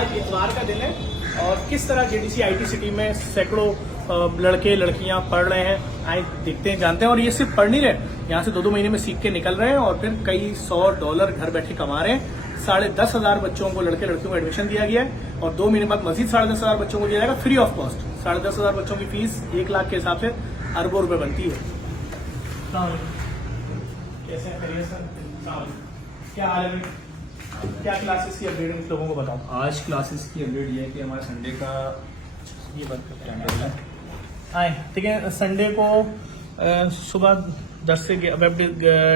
आज इतवार का दिन है और किस तरह जेडीसी आईटी सिटी में सैकड़ों लड़के लड़कियां पढ़ रहे हैं, आए देखते हैं जानते हैं। और ये सिर्फ पढ़ नहीं रहे, यहाँ से 2-2 महीने में सीख के निकल रहे हैं और फिर कई $100 घर बैठे कमा रहे हैं। 10,500 बच्चों को, लड़के लड़कियों को एडमिशन दिया गया है और 2 महीने बाद मजीद 10,500 बच्चों को दिया जाएगा फ्री ऑफ कॉस्ट। 10,500 बच्चों की फीस 1 लाख के हिसाब से अरबों रुपए बनती है। कैसे हैं? खैरियत सर? क्या हाल है? क्या क्लासेस की अपडेट लोगों को बताओ। आज क्लासेस की अपडेट ये है कि हमारा संडे का ये बात करते हैं आए, ठीक है। संडे को सुबह 10 से वेब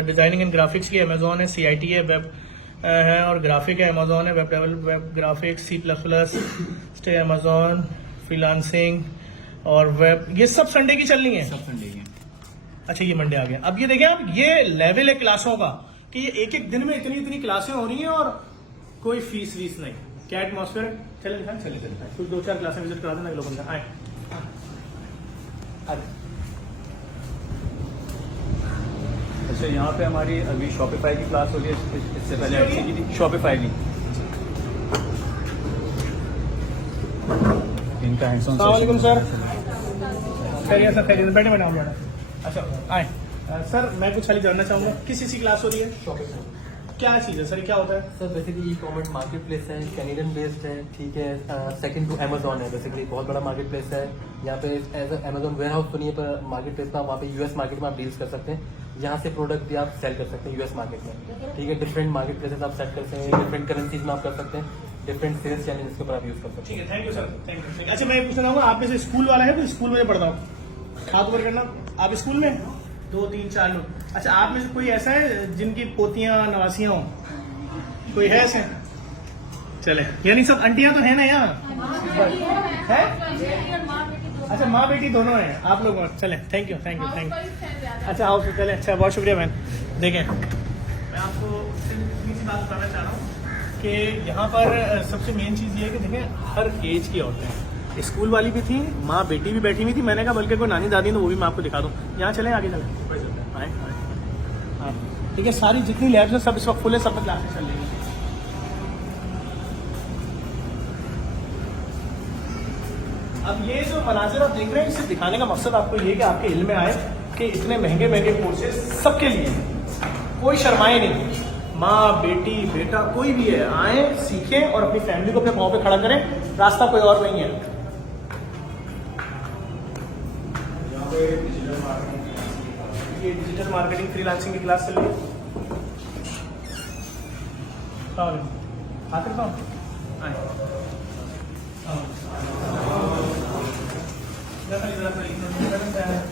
डिजाइनिंग एंड ग्राफिक्स की अमेजोन है, CIT है, वेब है और ग्राफिक है अमेजोन है, web graphics, C++, Amazon, freelancing और वेब, ये सब संडे की चल रही है। सब संडे की। अच्छा, ये मंडे आ गया। अब ये देखें आप, ये लेवल है क्लासों का कि ये एक दिन में इतनी क्लासें हो रही हैं और कोई फीस वीस नहीं। क्या एटमॉस्फेयर? चले कुछ 2-4 क्लासें विजिट करा देना लोगों का। आए अच्छा, यहाँ पे हमारी अभी शॉपिफाई की क्लास हो रही है। इससे पहले अच्छी की थी शॉपिफाई की। इनका हैंड्स ऑन अस्सलाम सर। खैरियत सर? खैरियत, बैठे बैठे बैठे। अच्छा आए सर, मैं कुछ खाली जानना चाहूँगा, किस चीज़ की क्लास हो रही है? शॉपिंग। क्या चीज़ है सर, क्या होता है? Sir basically e commerce market place है, कैनेडियन बेस्ड है, ठीक है। सेकंड टू अमेजोन है, बेसिकली बहुत बड़ा मार्केट प्लेस है। यहाँ पे एज अमेजोन वेयर हाउस तो नहीं है, पर मार्केट प्लेस में वहाँ पे US मार्केट में आप डील्स कर सकते हैं। यहाँ से प्रोडक्ट भी आप सेल कर सकते हैं US मार्केट में, ठीक है। डिफरेंट मार्केट प्लेसेस आप सेट कर सकते हैं, डिफरेंट करेंसीज में आप कर सकते हैं, डिफरेंट सेल्स चैनल इसके ऊपर आप यूज कर सकते हैं। ठीक है, thank you sir, thank you. अच्छा, मैं पूछना चाहूँगा, आप में से स्कूल वाला है तो स्कूल में पढ़ता हूँ, हाथ ऊपर करना। आप स्कूल में 2-3-4 लोग। अच्छा, आप में से कोई ऐसा है जिनकी पोतियां नवासियां हों? कोई है ऐसे? चले, यानी सब आंटियां तो है ना यहाँ? है? अच्छा, माँ बेटी दोनों हैं आप लोग। चले, थैंक यू। अच्छा आओ, चले। अच्छा, बहुत शुक्रिया मैम। देखें, मैं आपको सिर्फ सी बात बताना चाह रहा हूँ कि यहाँ पर सबसे मेन चीज़ ये है कि देखें, हर एज की औरतें, स्कूल वाली भी थी, माँ बेटी भी बैठी हुई थी। मैंने कहा बल्कि कोई नानी दादी तो वो भी मैं आपको दिखा दूँ। यहाँ चलें, आगे चलें, आए। हाँ, ठीक है। सारी जितनी लैब्स हैं सब इस वक्त फुल है, सब में क्लासेस चल रही हैं। अब ये जो मनाजिर आप देख रहे हैं, इसे दिखाने का मकसद आपको ये है कि आपके इल्म में आए कि इतने महंगे कोर्सेज सबके लिए हैं। कोई शर्माए नहीं, माँ बेटी बेटा कोई भी है, आए सीखें और अपनी फैमिली को अपने पाँव पे खड़ा करें। रास्ता कोई और नहीं है। ये डिजिटल मार्केटिंग फ्रीलांसिंग की क्लास चल रही है।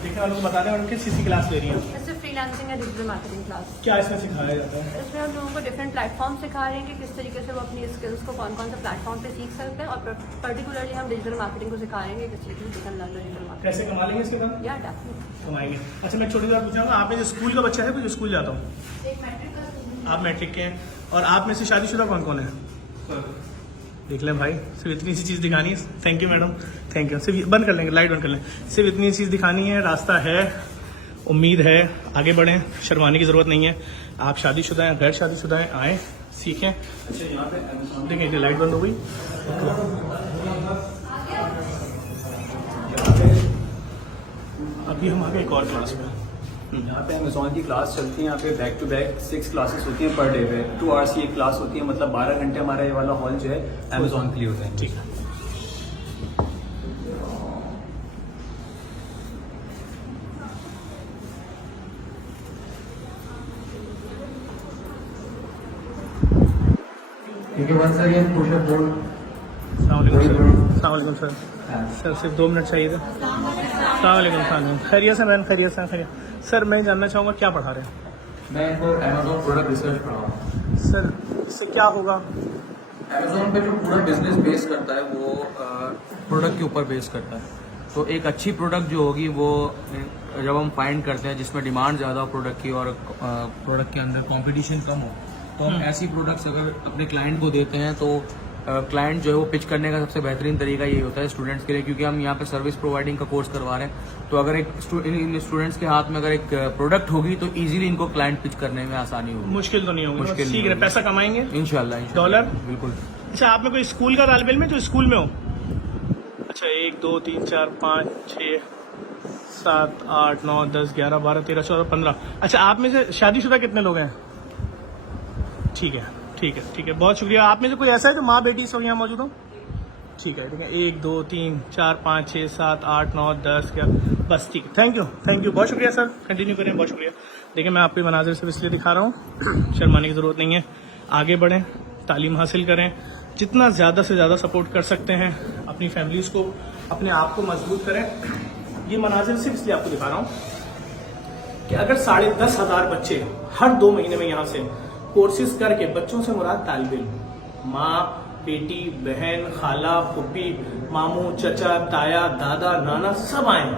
देखने वालों को बताने वालों किस चीज़ की क्लास ले रही है? इससे फ्रीलांसिंग है, डिजिटल मार्केटिंग क्लास। क्या इसमें सिखाया जाता है? इसमें हम लोगों को डिफरेंट प्लेटफॉर्म सिखा रहे हैं कि किस तरीके से वो अपनी स्किल्स को कौन से प्लेटफॉर्म पे सीख सकते हैं, और पर्टिकुलरली हम डिजिटल मार्केटिंग को सिखा रहे हैं कि किस तरीके से डिजिटल मार्केटिंग कैसे कमा लेंगे इसके बाद? या डेफिनेटली कमाएंगे। अच्छा, मैं छोटी बात पूछूंगा, आप में जो स्कूल का बच्चा है, कुछ स्कूल जाता हूँ, आप मैट्रिक के हैं, और आप में से शादीशुदा कौन कौन है? देख लें भाई, सिर्फ इतनी सी चीज़ दिखानी है। Thank you madam, thank you. सिर्फ बंद कर लेंगे, लाइट बंद कर लें। सिर्फ इतनी चीज़ दिखानी है, रास्ता है, उम्मीद है, आगे बढ़ें, शर्माने की ज़रूरत नहीं है। आप शादीशुदा हैं, गैर शादीशुदा हैं, आएँ सीखें। अच्छा, यहाँ पे देखें, लाइट बंद हो गई। अभी हम आ गए एक और क्लास में। यहाँ पे अमेजोन की क्लास चलती है। यहाँ पे बैक टू बैक 6 क्लासेस होती हैं पर डे पे। 2 आवर्स की एक क्लास होती है, मतलब 12 घंटे हमारा ये वाला हॉल जो है अमेजोन के लिए होता है। ठीक है। सलामुअलैकुम सर। सर सिर्फ 2 मिनट चाहिए थे। सलामुअलैकुम। खैरियत से मैम? खैरियत से, खैरियत। सर मैं जानना चाहूँगा क्या पढ़ा रहे हैं? मैं इनको अमेजोन प्रोडक्ट रिसर्च पढ़ा हूँ। सर इससे क्या होगा? अमेजोन पे जो पूरा बिजनेस बेस करता है वो प्रोडक्ट के ऊपर बेस करता है। तो एक अच्छी प्रोडक्ट जो होगी वो जब हम फाइंड करते हैं जिसमें डिमांड ज़्यादा हो प्रोडक्ट की और प्रोडक्ट के अंदर कंपटीशन कम हो, तो हम ऐसी प्रोडक्ट्स अगर अपने क्लाइंट को देते हैं तो क्लाइंट जो है वो पिच करने का सबसे बेहतरीन तरीका यही होता है स्टूडेंट्स के लिए, क्योंकि हम यहाँ पे सर्विस प्रोवाइडिंग का कोर्स करवा रहे हैं। तो अगर इन स्टूडेंट्स के हाथ में अगर एक प्रोडक्ट होगी तो इजीली इनको क्लाइंट पिच करने में आसानी होगी। मुश्किल तो नहीं होगी? मुश्किल ठीक है, पैसा कमाएंगे इंशाल्लाह। डॉलर? बिल्कुल। अच्छा, आप में कोई स्कूल का तालिब इल्म है जो स्कूल में हो? अच्छा, 1 2 3 4 5 6 7 8 9 10 11 12 13 14 15। अच्छा, आप में से शादीशुदा कितने लोग हैं? ठीक है, ठीक है, ठीक है, बहुत शुक्रिया। आप में से कोई ऐसा है जो माँ बेटी सब यहाँ मौजूद हो? ठीक है, ठीक है, 1 2 3 4 5 6 7 8 9 10 11, बस ठीक है। थैंक यू, बहुत शुक्रिया सर, कंटिन्यू करें, बहुत शुक्रिया। देखिए, मैं आपको मनाजिर से इसलिए दिखा रहा हूँ, शर्माने की ज़रूरत नहीं है। आगे बढ़ें, तालीम हासिल करें, जितना ज़्यादा से ज़्यादा सपोर्ट कर सकते हैं अपनी फैमिलीज़ को, अपने आप को मजबूत करें। ये मनाजिर सिर्फ इसलिए आपको दिखा रहा हूँ कि अगर 10,500 बच्चे हर 2 महीने में यहाँ से कोर्सेज करके, बच्चों से मुराद तालिब इल्म, माँ बेटी बहन खाला फुप्पी मामू चचा ताया दादा नाना सब आए,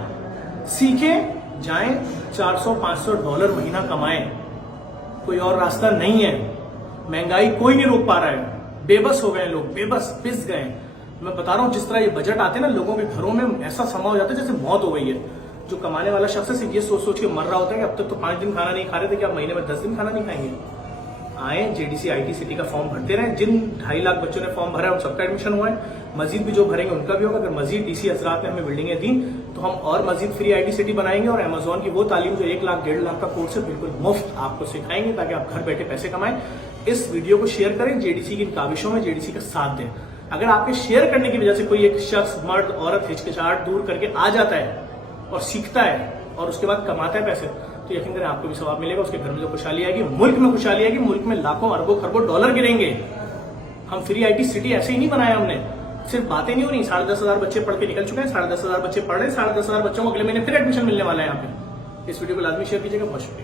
सीखें, जाएं, $400-500 महीना कमाएं। कोई और रास्ता नहीं है। महंगाई कोई नहीं रोक पा रहा है, बेबस हो गए लोग, बेबस पिस गए। मैं बता रहा हूँ, जिस तरह ये बजट आते हैं ना, लोगों के घरों में ऐसा समा हो जाता है जैसे मौत हो गई है। जो कमाने वाला शख्स है सिर्फ ये सोच सोच के मर रहा होता है कि अब तक तो 5 दिन खाना नहीं खा रहे थे, कि अब महीने में 10 दिन खाना नहीं खाएंगे। आए, जेडीसी आईटी सिटी का फॉर्म भरते रहे। जिन 2.5 लाख बच्चों ने फॉर्म भरा है उन सबका एडमिशन हुआ है। मजीद भी जो भरेंगे उनका भी होगा। अगर मजीद डीसी हजरात ने हमें बिल्डिंगें दी तो हम और मजीद फ्री आईटी सिटी बनाएंगे, और अमेजोन की वो तालीम जो 1 लाख 1.5 लाख का कोर्स है बिल्कुल मुफ्त आपको सिखाएंगे, ताकि आप घर बैठे पैसे कमाएं। इस वीडियो को शेयर करें, जेडीसी की इन काविशों में जेडीसी का साथ दें। अगर आपके शेयर करने की वजह से कोई एक शख्स, मर्द औरत हिचकिचाहट दूर करके आ जाता है और सीखता है और उसके बाद कमाता है पैसे, तो यकीन करें आपको भी सवाब मिलेगा, उसके घर में जो खुशहाली आएगी, मुल्क में खुशहाली आएगी, मुल्क में लाखों अरबों खरबों डॉलर गिरेंगे। हम फ्री आईटी सिटी ऐसे ही नहीं बनाया हमने, सिर्फ बातें नहीं हो रही। 10,500 बच्चे पढ़ के निकल चुके हैं, 10,500 बच्चे पढ़ रहे हैं, 10,500 बच्चों को अगले महीने फिर एडमिशन मिलने वाला है यहाँ पे। इस वीडियो को लाजमी शेयर कीजिएगा। बहुत शुक्रिया।